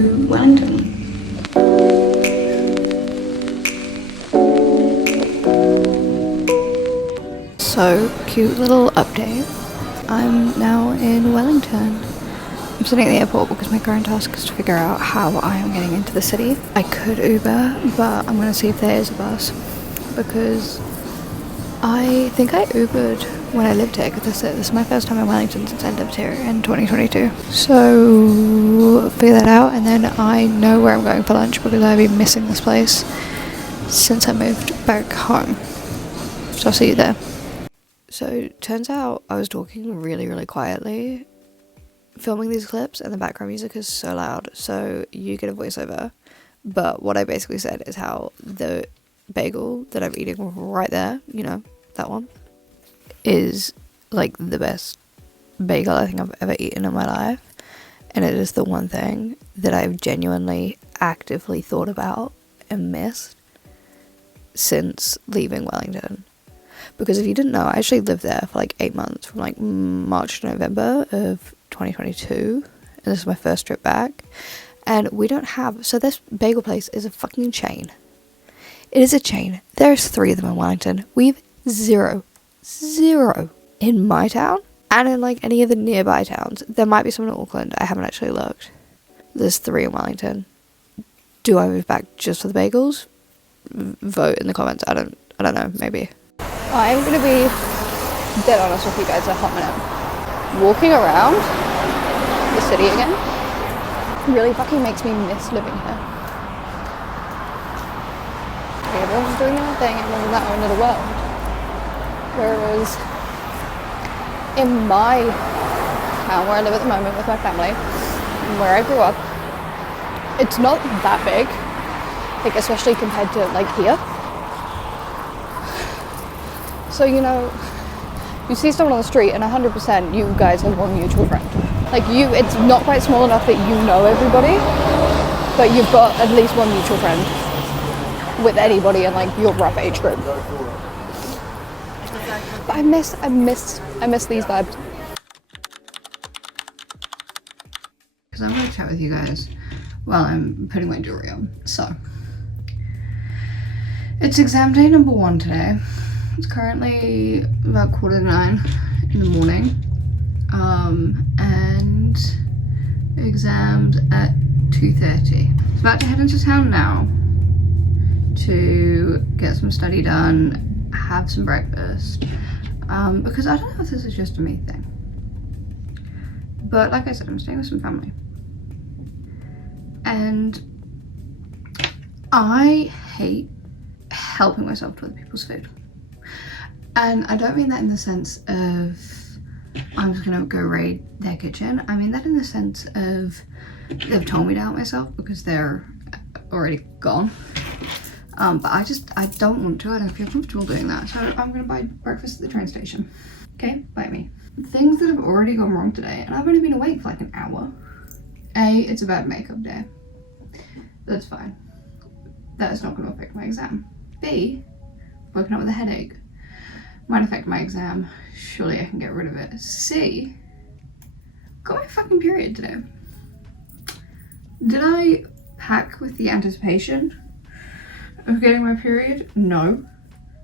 to Wellington. So, cute little update. I'm now in Wellington. I'm sitting at the airport because my current task is to figure out how I am getting into the city. I could Uber, but I'm going to see if there is a bus, because I think I Ubered when I lived here, because this is my first time in Wellington since I lived here in 2022. So, figure that out, and then I know where I'm going for lunch, because I've been missing this place since I moved back home. So I'll see you there. So, turns out I was talking really, really quietly, filming these clips, and the background music is so loud, so you get a voiceover. But what I basically said is how the bagel that I'm eating right there, you know, that one, is like the best bagel I think I've ever eaten in my life. And it is the one thing that I've genuinely actively thought about and missed since leaving Wellington. Because if you didn't know, I actually lived there for like 8 months, from like March to November of 2022, and this is my first trip back. And we don't have, so this bagel place is a fucking chain. It is a chain. There's 3 of them in Wellington. We've zero in my town, and in like any of the nearby towns. There might be some in Auckland, I haven't actually looked. There's 3 in Wellington. Do I move back just for the bagels? Vote in the comments. I don't know, maybe. I'm gonna be dead honest with you guys a hot minute. Walking around the city again really fucking makes me miss living here. Okay, everyone's doing their own thing, everyone's in their own little world. Whereas in my town where I live at the moment with my family, and where I grew up, it's not that big, like especially compared to like here. So, you know, you see someone on the street and 100% you guys have one mutual friend. Like it's not quite small enough that you know everybody, but you've got at least one mutual friend with anybody in like your rough age group. But I miss these vibes. Because I'm going to chat with you guys while I'm putting my jewelry on. So, it's exam day number 1 today. It's currently about 8:45 in the morning, and exams at 2:30. It's about to head into town now to get some study done, have some breakfast, because I don't know if this is just a me thing, but like I said, I'm staying with some family, and I hate helping myself to other people's food. And I don't mean that in the sense of I'm just gonna go raid their kitchen. I mean that in the sense of they've told me to help myself because they're already gone. But I don't want to. I don't feel comfortable doing that. So I'm gonna buy breakfast at the train station. Okay, bite me. Things that have already gone wrong today, and I've only been awake for like an hour. A, it's a bad makeup day. That's fine. That is not gonna affect my exam. B, woken up with a headache. Might affect my exam. Surely I can get rid of it. C, got my fucking period today. Did I pack with the anticipation of getting my period? No.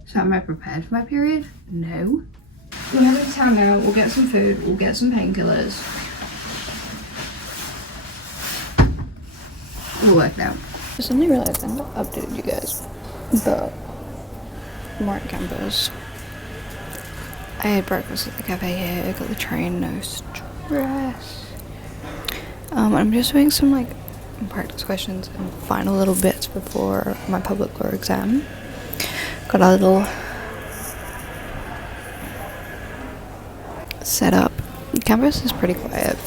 So am I prepared for my period? No. We'll head into town now, we'll get some food, we'll get some painkillers. We'll work now. I suddenly realised I haven't updated you guys, but I'm at campus. I had breakfast at the cafe here, I got the train, no stress. I'm just doing some like practice questions and final little bits before my public law exam. Got a little set up. Campus is pretty quiet,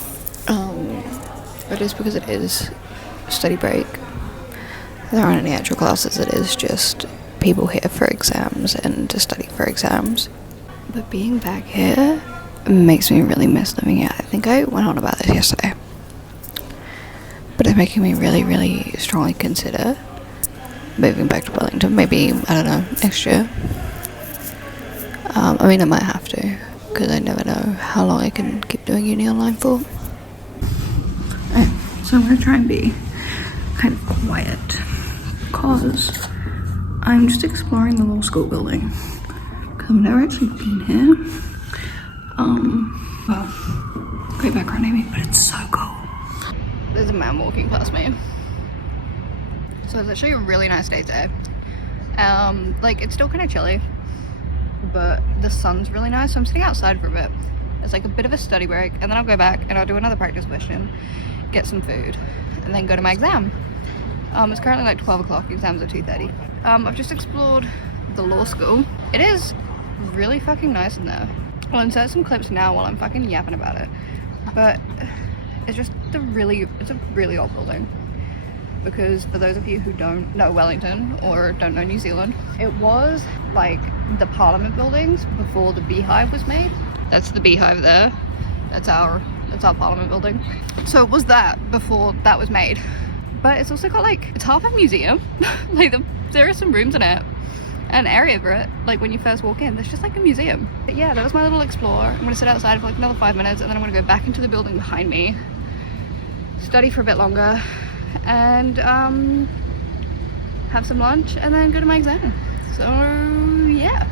but it's because it is study break. There aren't any actual classes, it is just people here for exams and to study for exams. But being back here makes me really miss living here. I think I went on about this yesterday. But it's making me really, really strongly consider moving back to Wellington. Maybe, I don't know, next year. I mean, I might have to, because I never know how long I can keep doing uni online for. Right, so I'm going to try and be kind of quiet because I'm just exploring the law school building because I've never actually been here. Well, great background Amy, but it's so cool. There's a man walking past me. So it's actually a really nice day today. Like it's still kind of chilly, but the sun's really nice, so I'm sitting outside for a bit. It's like a bit of a study break, and then I'll go back and I'll do another practice question, get some food, and then go to my exam. It's currently like 12 o'clock, exams are 2:30. I've just explored the law school. It is really fucking nice in there. I'll insert some clips now while I'm fucking yapping about it, but it's just it's a really old building. Because for those of you who don't know Wellington or don't know New Zealand, it was like the Parliament buildings before the Beehive was made. That's the Beehive there. That's our Parliament building. So it was that before that was made. But it's also got like, it's half a museum. Like there are some rooms in it, an area for it. Like when you first walk in, there's just like a museum. But yeah, that was my little explore. I'm gonna sit outside for like another 5 minutes and then I'm gonna go back into the building behind me, study for a bit longer, and have some lunch and then go to my exam. So yeah.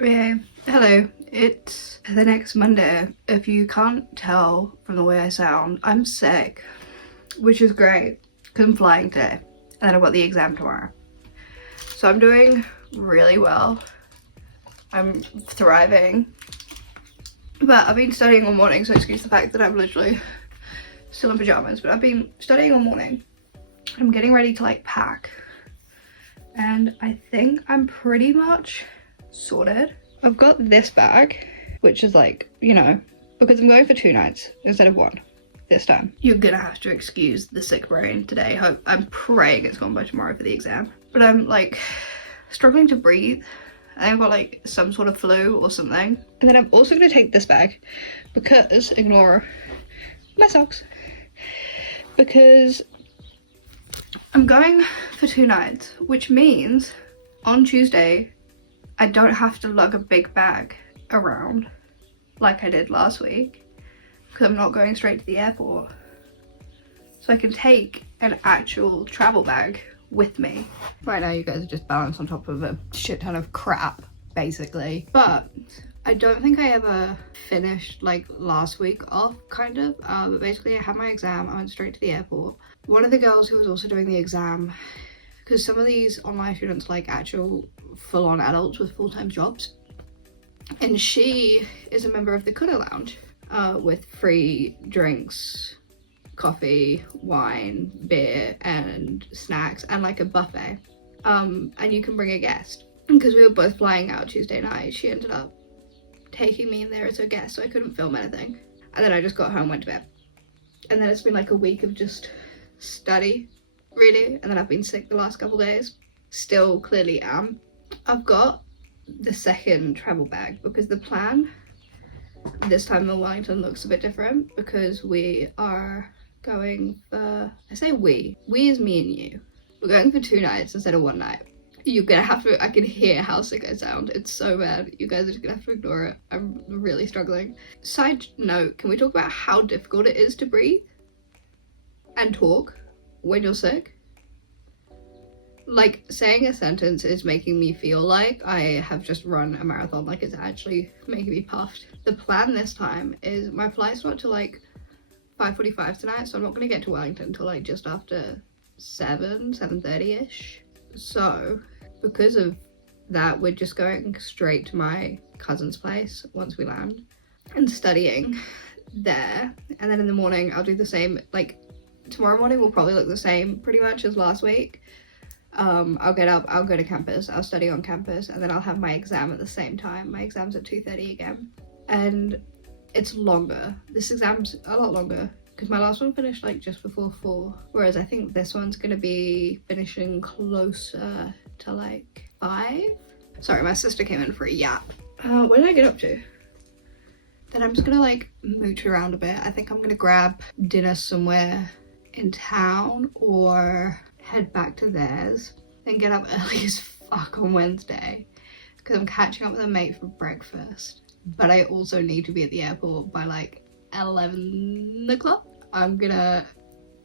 Okay, hello. It's the next Monday. If you can't tell from the way I sound, I'm sick, which is great because I'm flying today and then I've got the exam tomorrow. So I'm doing really well. I'm thriving. But I've been studying all morning, so excuse the fact that I'm literally still in pajamas, but I've been studying all morning. I'm getting ready to like pack. And I think I'm pretty much sorted. I've got this bag, which is like, you know, because I'm going for 2 nights instead of 1 this time. You're gonna have to excuse the sick brain today. I'm praying it's gone by tomorrow for the exam. But I'm like struggling to breathe. I think I've got like some sort of flu or something. And then I'm also going to take this bag because, ignore my socks, because I'm going for 2 nights, which means on Tuesday I don't have to lug a big bag around like I did last week because I'm not going straight to the airport. So I can take an actual travel bag with me. Right now you guys are just balanced on top of a shit ton of crap basically, but I don't think I ever finished like last week off kind of, but basically I had my exam, I went straight to the airport. One of the girls who was also doing the exam, because some of these online students like actual full-on adults with full-time jobs, and she is a member of the Kuna Lounge with free drinks, coffee, wine, beer and snacks and like a buffet, and you can bring a guest. Because we were both flying out Tuesday night, she ended up taking me in there as her guest, so I couldn't film anything. And then I just got home, went to bed, and then it's been like a week of just study really, and then I've been sick the last couple days, still clearly am. I've got the second travel bag because the plan this time in Wellington looks a bit different because we are going for, I say we is me and you. We're going for 2 nights instead of 1 night. You're gonna have to, I can hear how sick I sound. It's so bad. You guys are just gonna have to ignore it. I'm really struggling. Side note, can we talk about how difficult it is to breathe and talk when you're sick? Like, saying a sentence is making me feel like I have just run a marathon, like it's actually making me puffed. The plan this time is my flight's not till like 5:45 tonight, so I'm not gonna get to Wellington until like just after 7:30ish. So because of that, we're just going straight to my cousin's place once we land and studying there. And then in the morning I'll do the same. Like tomorrow morning will probably look the same pretty much as last week. I'll get up, I'll go to campus, I'll study on campus, and then I'll have my exam at the same time. My exam's at 2:30 again, and it's longer. This exam's a lot longer because my last one finished like just before 4, whereas I think this one's gonna be finishing closer to like 5. Sorry, my sister came in for a yap. What did I get up to? Then I'm just gonna like mooch around a bit. I think I'm gonna grab dinner somewhere in town or head back to theirs, then get up early as fuck on Wednesday because I'm catching up with a mate for breakfast, but I also need to be at the airport by like 11 o'clock. I'm gonna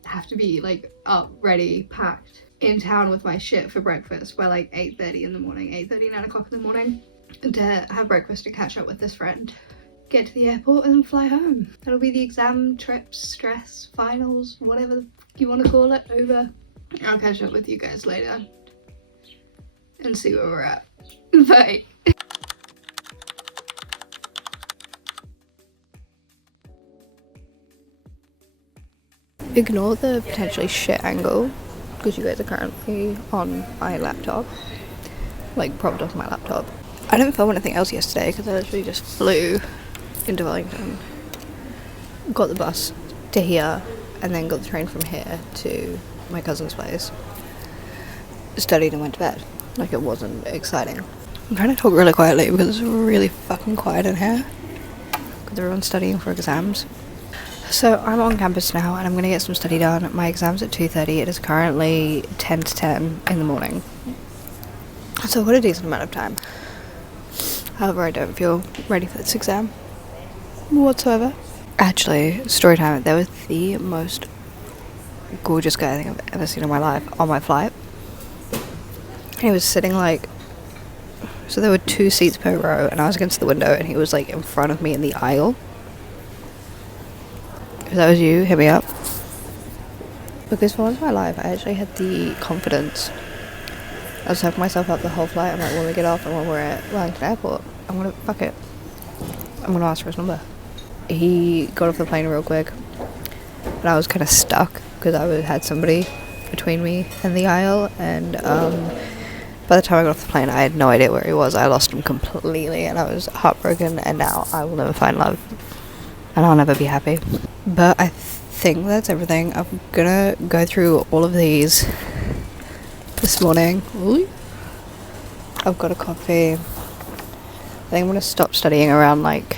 have to be like up, ready, packed, in town with my shit for breakfast by like 8:30 in the morning, 8:30, 9 o'clock in the morning, to have breakfast and catch up with this friend. Get to the airport and fly home. That'll be the exam, trips, stress, finals, whatever you want to call it, over. I'll catch up with you guys later and see where we're at. Bye. Ignore the potentially shit angle because you guys are currently on my laptop, like propped off my laptop. I didn't film anything else yesterday because I literally just flew into Wellington, got the bus to here, and then got the train from here to my cousin's place, studied and went to bed. Like, it wasn't exciting. I'm trying to talk really quietly because it's really fucking quiet in here because everyone's studying for exams. So I'm on campus now and I'm going to get some study done. My exam's at 2:30. It is currently 10 to 10 in the morning. So I've got a decent amount of time. However, I don't feel ready for this exam whatsoever. Actually, story time, there was the most gorgeous guy I think I've ever seen in my life on my flight. He was sitting like, so there were 2 seats per row and I was against the window and he was like in front of me in the aisle. If that was you, hit me up. Because for once in my life, I actually had the confidence. I was hyping myself up the whole flight. I'm like, when we get off and when we're at Wellington Airport, I'm gonna, fuck it, I'm gonna ask for his number. He got off the plane real quick, but I was kind of stuck because I had somebody between me and the aisle, and by the time I got off the plane, I had no idea where he was. I lost him completely, and I was heartbroken, and now I will never find love, and I'll never be happy. But I think that's everything. I'm gonna go through all of these this morning. Ooh. I've got a coffee. I think I'm gonna stop studying around like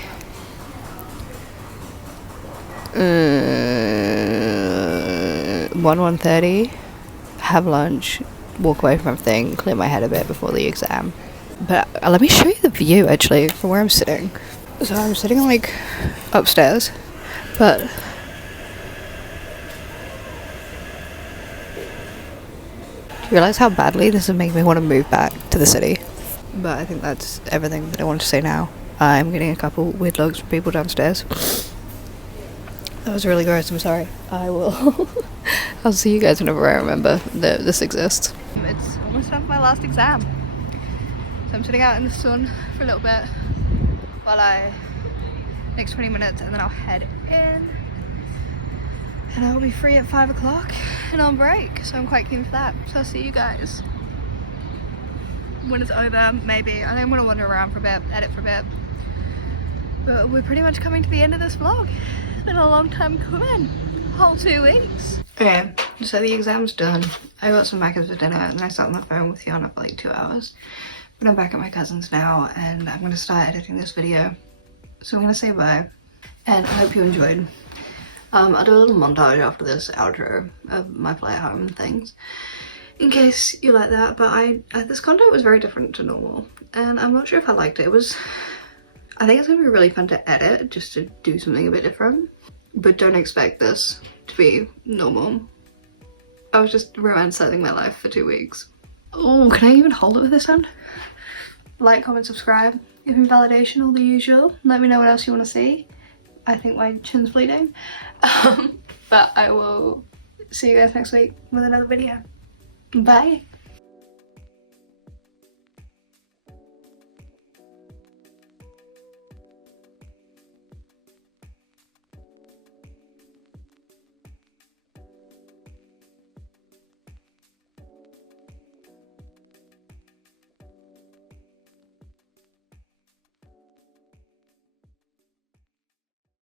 1:30, have lunch, walk away from everything, clear my head a bit before the exam. But let me show you the view actually from where I'm sitting. So I'm sitting like upstairs, but realize how badly this is making me want to move back to the city. But I think that's everything that I want to say now. I'm getting a couple weird looks from people downstairs. That was really gross, I'm sorry. I will I'll see you guys whenever I remember that this exists. It's almost time for my last exam, so I'm sitting out in the sun for a little bit while next 20 minutes, and then I'll head in and I will be free at 5 o'clock and on break, so I'm quite keen for that. So I'll see you guys when it's over, maybe. I think I'm gonna wander around for a bit, edit for a bit, but we're pretty much coming to the end of this vlog. It's been a long time coming, whole 2 weeks. Okay, so the exam's done. I got some macas for dinner and then I sat on the phone with Yana for like 2 hours. But I'm back at my cousin's now and I'm gonna start editing this video. So I'm gonna say bye and I hope you enjoyed. I'll do a little montage after this outro of my flight home and things, in case you like that. But this content was very different to normal, and I'm not sure if I liked it. I think it's gonna be really fun to edit, just to do something a bit different. But don't expect this to be normal. I was just romanticizing my life for 2 weeks. Oh, can I even hold it with this hand? Like, comment, subscribe, give me validation, all the usual. Let me know what else you want to see. I think my chin's bleeding. But I will see you guys next week with another video. Bye.